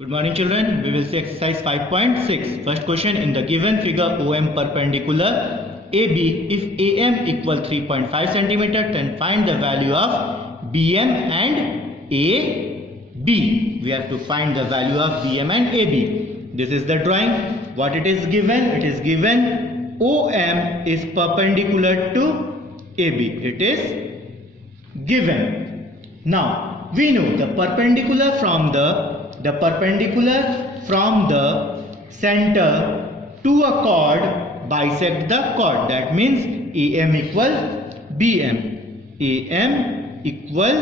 Good morning children, we will see exercise 5.6. First question, in the given figure OM perpendicular AB, if AM equal 3.5 cm, then find the value of BM and AB. We have to find the value of BM and AB. This is the drawing. What it is given? It is given OM is perpendicular to AB. It is given. Now we know the perpendicular from the center to a chord bisect the chord. That means AM equal BM. AM equal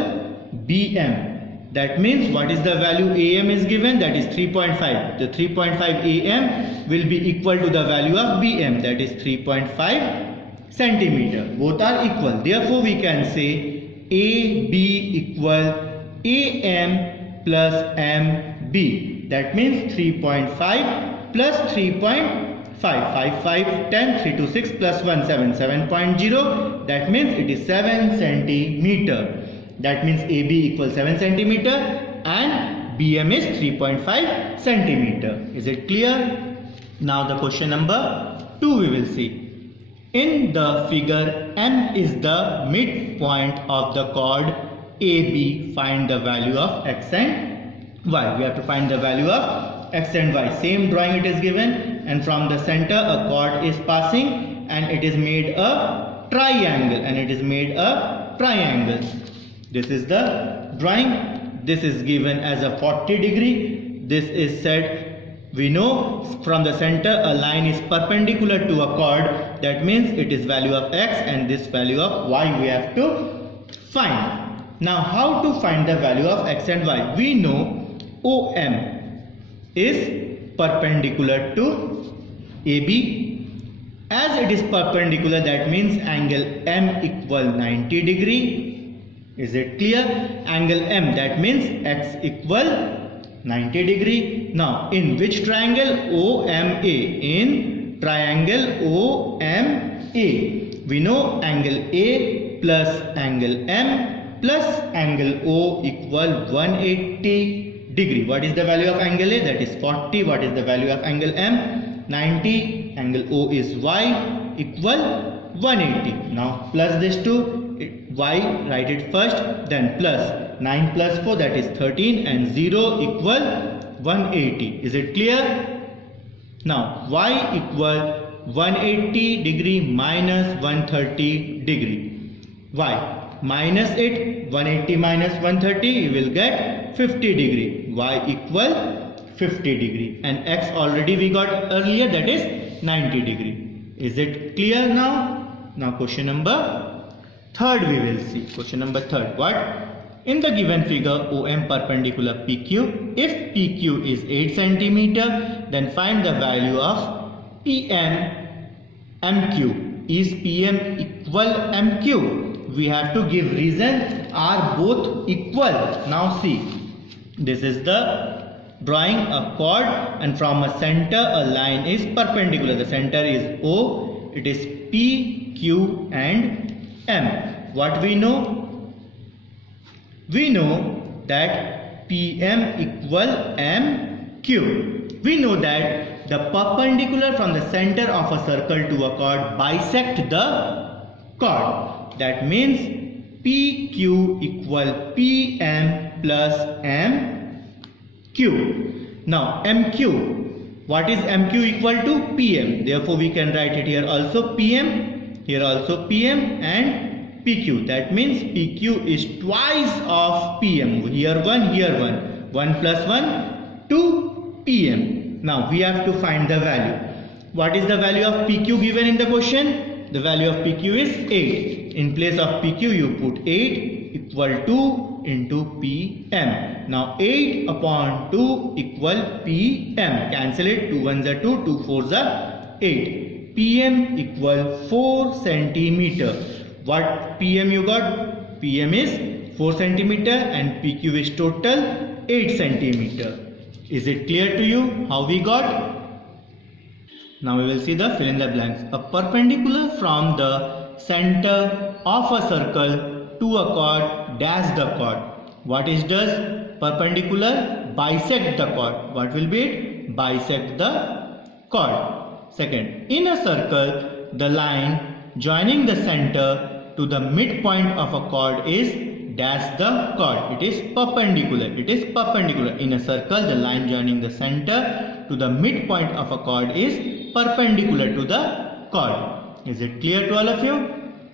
BM. That means what is the value AM is given? That is 3.5. The 3.5 AM will be equal to the value of BM. That is 3.5 centimeter. Both are equal. Therefore we can say AB equal AM plus MB. That means 3.5 plus 3.5. 5, 5, 10, 3 to 6 plus 1, 7, 7.0. That means it is 7 centimeter. That means AB equals 7 centimeter and BM is 3.5 centimeter. Is it clear? Now the question number 2 we will see. In the figure, M is the midpoint of the chord AB. Find the value of X and Y. We have to find the value of X and Y. Same drawing it is given, and from the center a chord is passing and it is made a triangle. This is the drawing. This is given as a 40 degree. This is said, we know from the center a line is perpendicular to a chord. That means it is value of X, and this value of Y we have to find. Now how to find the value of X and Y? We know OM is perpendicular to AB. As it is perpendicular, that means angle M equal 90 degree. Is it clear? Angle M, that means X equal 90 degree. Now in which triangle? OMA. In triangle OMA. We know angle A plus angle M plus angle O equal 180 degree. What is the value of angle A? That is 40. What is the value of angle M? 90. Angle O is Y equal 180. Now plus this to Y, write it first, then plus 9 plus 4, that is 13, and 0 equal 180. Is it clear? Now Y equal 180 degree minus 130 degree. Y minus it, 180 minus 130, you will get 50 degree. Y equal 50 degree, and X already we got earlier, that is 90 degree. Is it clear now? Now question number 3rd we will see. Question number 3rd. What? In the given figure OM perpendicular PQ, if PQ is 8 centimeter, then find the value of PM MQ. Is PM equal MQ? We have to give reason. Are both equal? Now see, this is the drawing a chord, and from a center a line is perpendicular. The center is O. It is P, Q and M. What we know? We know that PM equal MQ. We know that the perpendicular from the center of a circle to a chord bisect the chord. That means PQ equal PM plus MQ. Now MQ. What is MQ equal to? PM. Therefore we can write it here also PM. Here also PM and PQ. That means PQ is twice of PM. Here 1, here 1. 1 plus 1, 2 PM. Now we have to find the value. What is the value of PQ given in the question? The value of PQ is 8. In place of PQ you put 8 equal 2 into PM. Now 8 upon 2 equal PM. Cancel it. 2 1s are 2, 2 4s are 8. PM equal 4 centimeter. What PM you got? PM is 4 centimeter and PQ is total 8 centimeter. Is it clear to you how we got? Now we will see the fill in the blanks. A perpendicular from the center of a circle to a chord dash the chord. What is does? perpendicular bisect the chord. What will be it? Bisect the chord. Second, in a circle, the line joining the center to the midpoint of a chord is dash the chord. It is perpendicular. It is perpendicular. In a circle, the line joining the center to the midpoint of a chord is perpendicular to the chord. Is it clear to all of you?